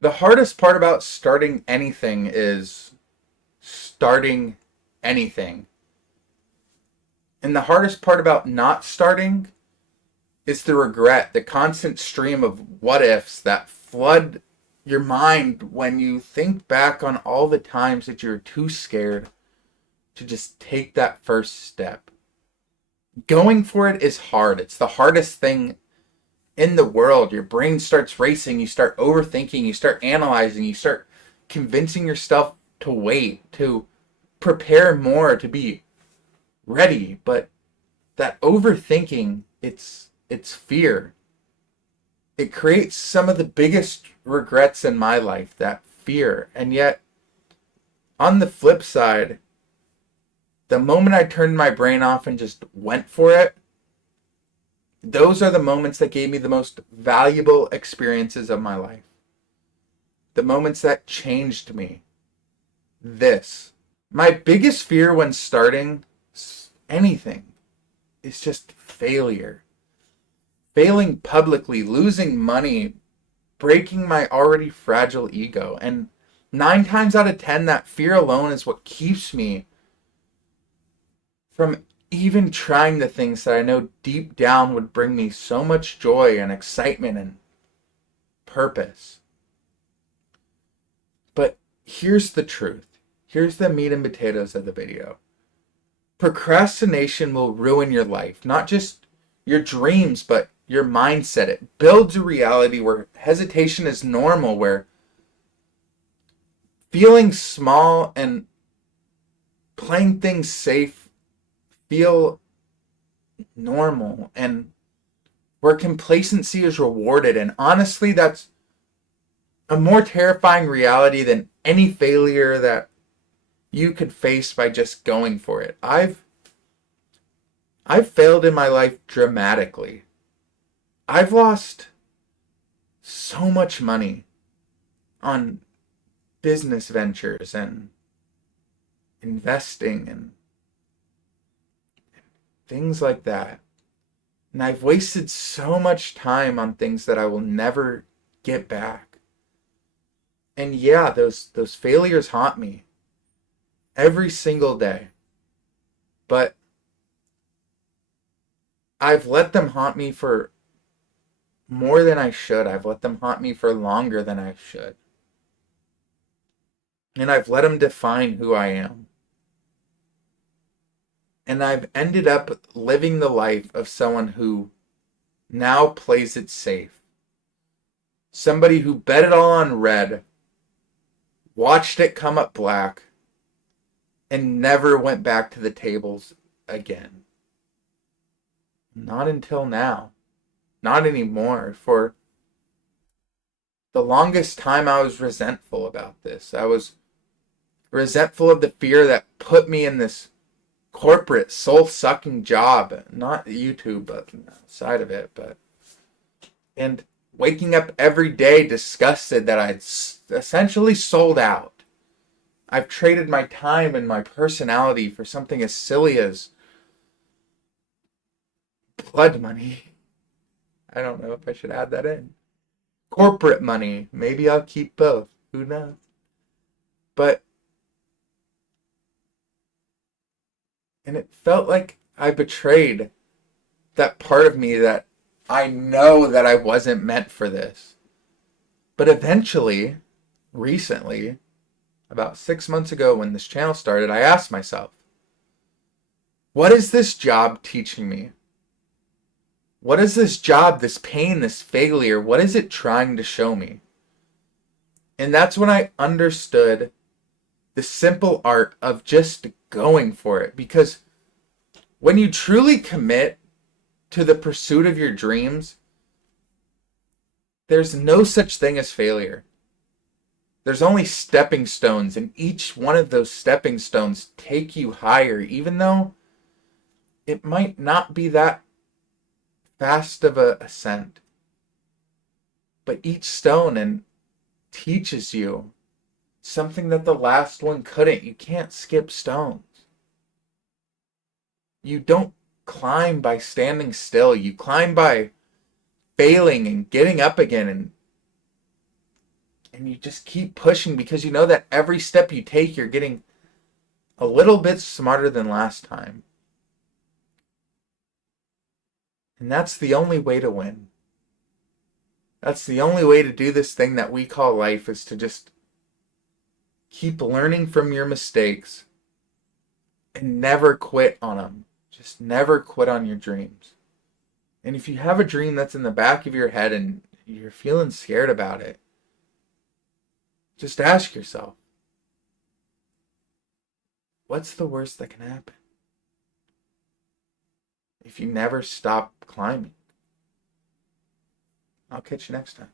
The hardest part about starting anything is starting anything. And the hardest part about not starting is the regret, the constant stream of what ifs that flood your mind when you think back on all the times that you're too scared to just take that first step. Going for it is hard. It's the hardest thing in the world. Your brain starts racing, you start overthinking, you start analyzing, you start convincing yourself to wait, to prepare more, to be ready. But that overthinking, it's fear. It creates some of the biggest regrets in my life, that fear. And yet, on the flip side, the moment I turned my brain off and just went for it, those are the moments that gave me the most valuable experiences of my life. The moments that changed me. This. My biggest fear when starting anything is just failure. Failing publicly, losing money, breaking my already fragile ego. And 9 times out of 10, that fear alone is what keeps me from even trying the things that I know deep down would bring me so much joy and excitement and purpose. But here's the truth. Here's the meat and potatoes of the video. Procrastination will ruin your life, not just your dreams, but your mindset. It builds a reality where hesitation is normal, where feeling small and playing things safe feel normal, and where complacency is rewarded. And honestly, that's a more terrifying reality than any failure that you could face by just going for it. I've failed in my life dramatically. I've lost so much money on business ventures and investing and things like that. And I've wasted so much time on things that I will never get back. And yeah, those failures haunt me every single day. But I've let them haunt me for more than I should. I've let them haunt me for longer than I should. And I've let them define who I am. And I've ended up living the life of someone who now plays it safe. Somebody who bet it all on red, watched it come up black, and never went back to the tables again. Not until now. Not anymore. For the longest time, I was resentful about this. I was resentful of the fear that put me in this corporate, soul-sucking job. Not YouTube, but outside of it. And waking up every day disgusted that I'd essentially sold out. I've traded my time and my personality for something as silly as blood money. I don't know if I should add that in. Corporate money. Maybe I'll keep both. Who knows? And it felt like I betrayed that part of me that I know that I wasn't meant for this. But eventually, recently, about 6 months ago when this channel started, I asked myself, what is this job teaching me? What is this job, this pain, this failure, what is it trying to show me? And that's when I understood the simple art of just going for it. Because when you truly commit to the pursuit of your dreams, there's no such thing as failure. There's only stepping stones, and each one of those stepping stones take you higher, even though it might not be that fast of a ascent. But each stone and teaches you something that the last one couldn't. You can't skip stones. You don't climb by standing still. You climb by failing and getting up again and And you just keep pushing because you know that every step you take, you're getting a little bit smarter than last time. And that's the only way to win. That's the only way to do this thing that we call life, is to just keep learning from your mistakes and never quit on them. Just never quit on your dreams. And if you have a dream that's in the back of your head and you're feeling scared about it, just ask yourself, what's the worst that can happen if you never stop climbing? I'll catch you next time.